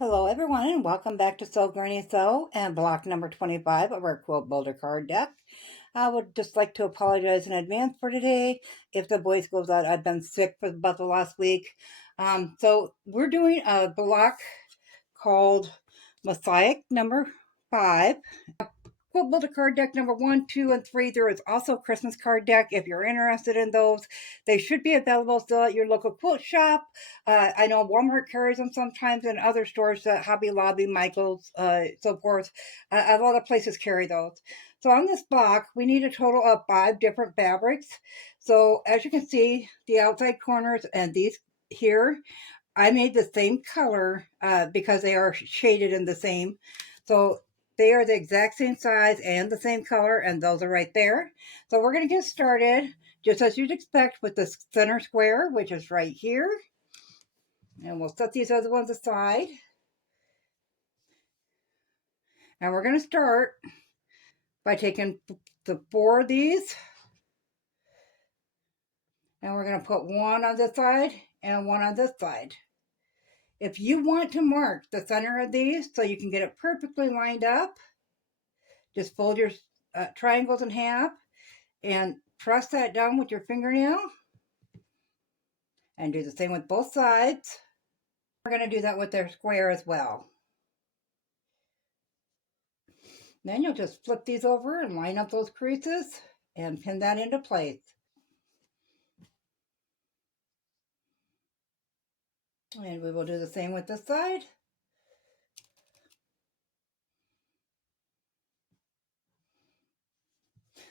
Hello everyone and welcome back to Sew Granny Sew and block number 25 of our Quilt Builder card deck. I would just like to apologize in advance for today if the voice goes out. I've been sick for about the last week. So we're doing a block called Mosaic number 5. Quilt Builder card deck number 1, 2, and 3. There is also a Christmas card deck if you're interested in those. They should be available still at your local quilt shop. I know Walmart carries them sometimes, and other stores, Hobby Lobby, Michael's, so forth. A lot of places carry those. So on this block, we need a total of 5 different fabrics. So as you can see, the outside corners and these here, I made the same color because they are shaded in the same. So they are the exact same size and the same color, and those are right there. So we're going to get started, just as you'd expect, with the center square, which is right here. And we'll set these other ones aside. And we're going to start by taking the 4 of these, and we're going to put one on this side and one on this side. If you want to mark the center of these so you can get it perfectly lined up, just fold your triangles in half and press that down with your fingernail. And do the same with both sides. We're going to do that with their square as well. Then you'll just flip these over and line up those creases and pin that into place. And we will do the same with this side.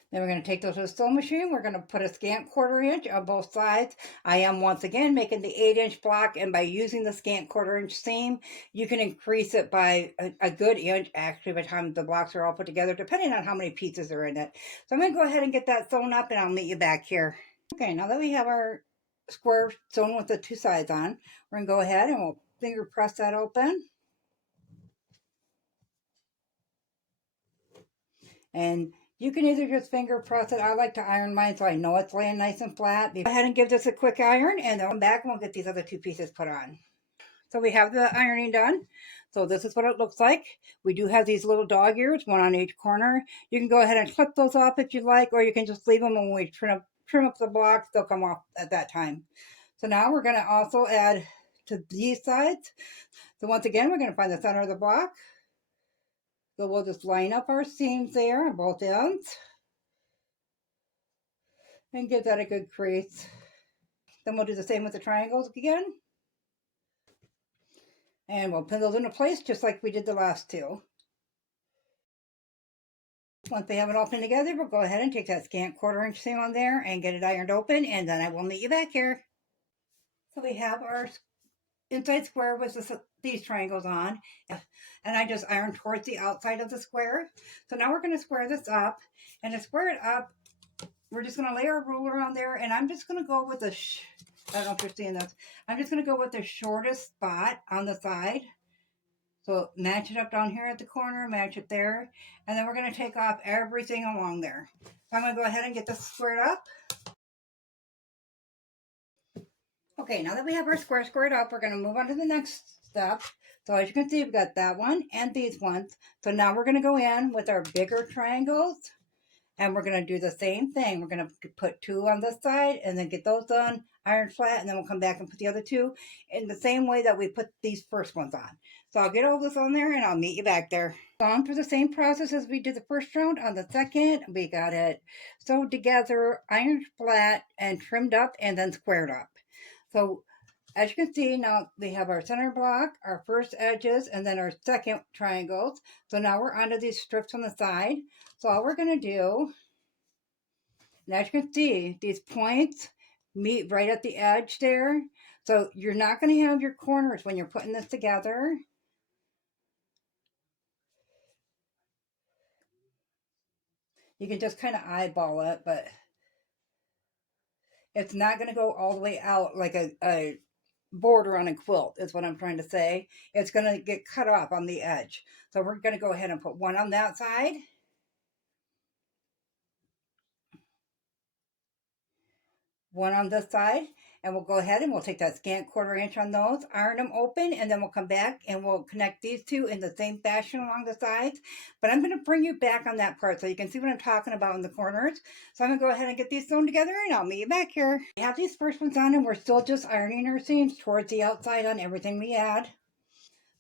Then we're going to take those to the sewing machine. We're going to put a scant 1/4 inch on both sides. I am once again making the 8-inch block, and by using the scant 1/4 inch seam, you can increase it by a good inch actually by the time the blocks are all put together, depending on how many pieces are in it. So I'm going to go ahead and get that sewn up, and I'll meet you back here. Okay, now that we have our square sewn with the 2 sides on, we're going to go ahead and we'll finger press that open. And you can either just finger press it. I like to iron mine so I know it's laying nice and flat. Go ahead and give this a quick iron, and then come back and we'll get these other 2 pieces put on. So we have the ironing done. So this is what it looks like. We do have these little dog ears, one on each corner. You can go ahead and clip those off if you like, or you can just leave them when we trim up the blocks. They'll come off at that time. So now we're going to also add to these sides. So once again, we're going to find the center of the block. So we'll just line up our seams there on both ends and give that a good crease. Then we'll do the same with the triangles again. And we'll pin those into place just like we did the last 2. Once they have it all pinned together, we'll go ahead and take that scant 1/4 inch seam on there and get it ironed open, and then I will meet you back here. So we have our inside square with these triangles on, and I just ironed towards the outside of the square. So now we're going to square this up, and to square it up, we're just going to lay our ruler on there, and I'm just going to go with the, I don't know if you're seeing this, I'm just going to go with the shortest spot on the side. So match it up down here at the corner, match it there, and then we're going to take off everything along there. So I'm going to go ahead and get this squared up. Okay, now that we have our square squared up, we're going to move on to the next step. So as you can see, we've got that one and these ones. So now we're going to go in with our bigger triangles, and we're going to do the same thing. We're going to put 2 on this side and then get those done, iron flat, and then we'll come back and put the other 2 in the same way that we put these first ones on. So I'll get all this on there and I'll meet you back there. On through the same process as we did the first round. On the second, we got it sewed together, ironed flat, and trimmed up, and then squared up. So as you can see, now we have our center block, our first edges, and then our second triangles. So now we're onto these strips on the side. So all we're going to do, and as you can see, these points meet right at the edge there. So you're not going to have your corners when you're putting this together. You can just kind of eyeball it, but it's not going to go all the way out like a border on a quilt is what I'm trying to say. It's going to get cut off on the edge. So we're going to go ahead and put one on that side. one on this side, and we'll go ahead and we'll take that scant 1/4 inch on those, iron them open, and then we'll come back and we'll connect these two in the same fashion along the sides. But I'm going to bring you back on that part so you can see what I'm talking about in the corners. So I'm going to go ahead and get these sewn together, and I'll meet you back here. We have these first ones on, and we're still just ironing our seams towards the outside on everything we add.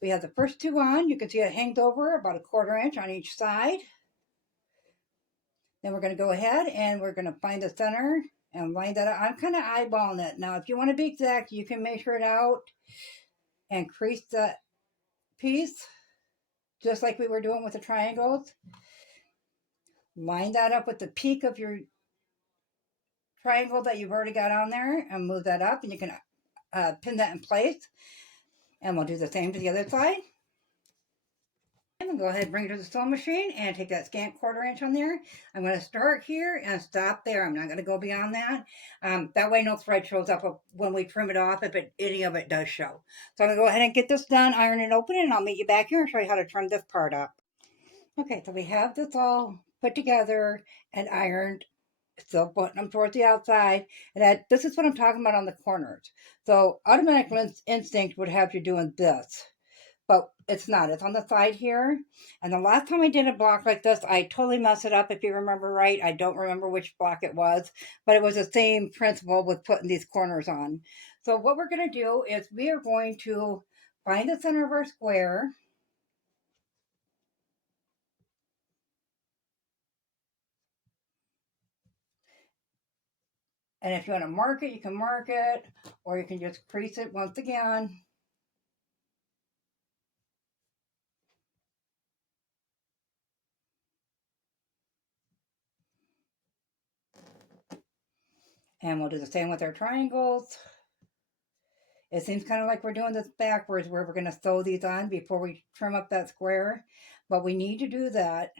We have the first two on. You can see it hangs over about a 1/4 inch on each side. Then we're going to go ahead and we're going to find the center and line that up. I'm kind of eyeballing it. Now, if you want to be exact, you can measure it out and crease the piece, just like we were doing with the triangles. Line that up with the peak of your triangle that you've already got on there and move that up, and you can pin that in place. And we'll do the same to the other side. And go ahead and bring it to the sewing machine and take that scant 1/4 inch on there. I'm going to start here and stop there. I'm not going to go beyond that. That way no thread shows up when we trim it off if any of it does show. So I'm going to go ahead and get this done, iron it open, and I'll meet you back here and show you how to trim this part up. Okay, so we have this all put together and ironed. Still putting them towards the outside. And this is what I'm talking about on the corners. So automatic instinct would have you doing this, but it's not. It's on the side here. And the last time I did a block like this, I totally messed it up. If you remember right, I don't remember which block it was, but it was the same principle with putting these corners on. So what we're going to do is we are going to find the center of our square. And if you want to mark it, you can mark it, or you can just crease it once again. And we'll do the same with our triangles. It seems kind of like we're doing this backwards, where we're going to sew these on before we trim up that square. But we need to do that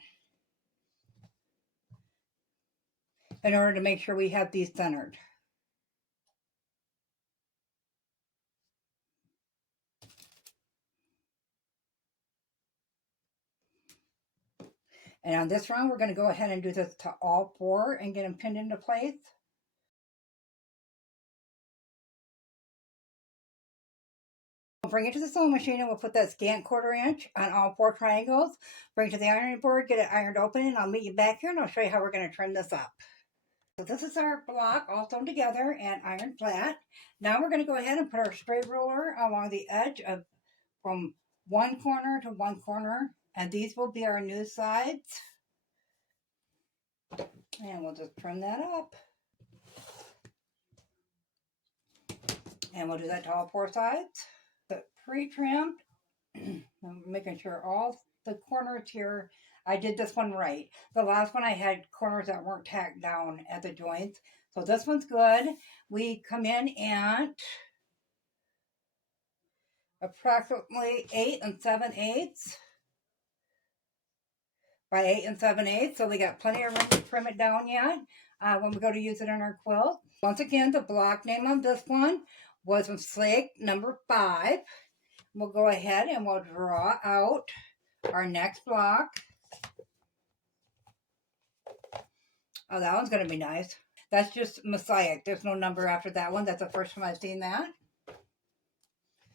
in order to make sure we have these centered. And on this round, we're going to go ahead and do this to all four and get them pinned into place. We'll bring it to the sewing machine and we'll put that scant 1/4 inch on all four triangles. Bring it to the ironing board, get it ironed open, and I'll meet you back here and I'll show you how we're going to trim this up. So this is our block all sewn together and ironed flat. Now we're going to go ahead and put our straight ruler along the edge of from one corner to one corner, and these will be our new sides. And we'll just trim that up. And we'll do that to all four sides. The pre-trimmed, I'm making sure all the corners here, I did this one right. The last one I had corners that weren't tacked down at the joints. So this one's good. We come in at approximately 8 7/8 by 8 7/8. So we got plenty of room to trim it down yet when we go to use it on our quilt. Once again, the block name on this one was Mosaic number 5. We'll go ahead and we'll draw out our next block. Oh, that one's going to be nice. That's just Mosaic. There's no number after that one. That's the first time I've seen that.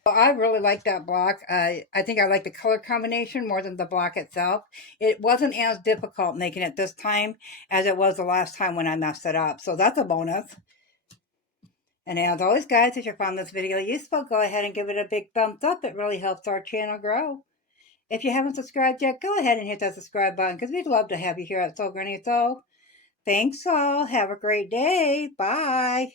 Well, I really like that block. I think I like the color combination more than the block itself. It wasn't as difficult making it this time as it was the last time when I messed it up. So that's a bonus. And as always, guys, if you found this video useful, go ahead and give it a big thumbs up. It really helps our channel grow. If you haven't subscribed yet, go ahead and hit that subscribe button because we'd love to have you here at Sew Granny Sew. Thanks all. Have a great day. Bye.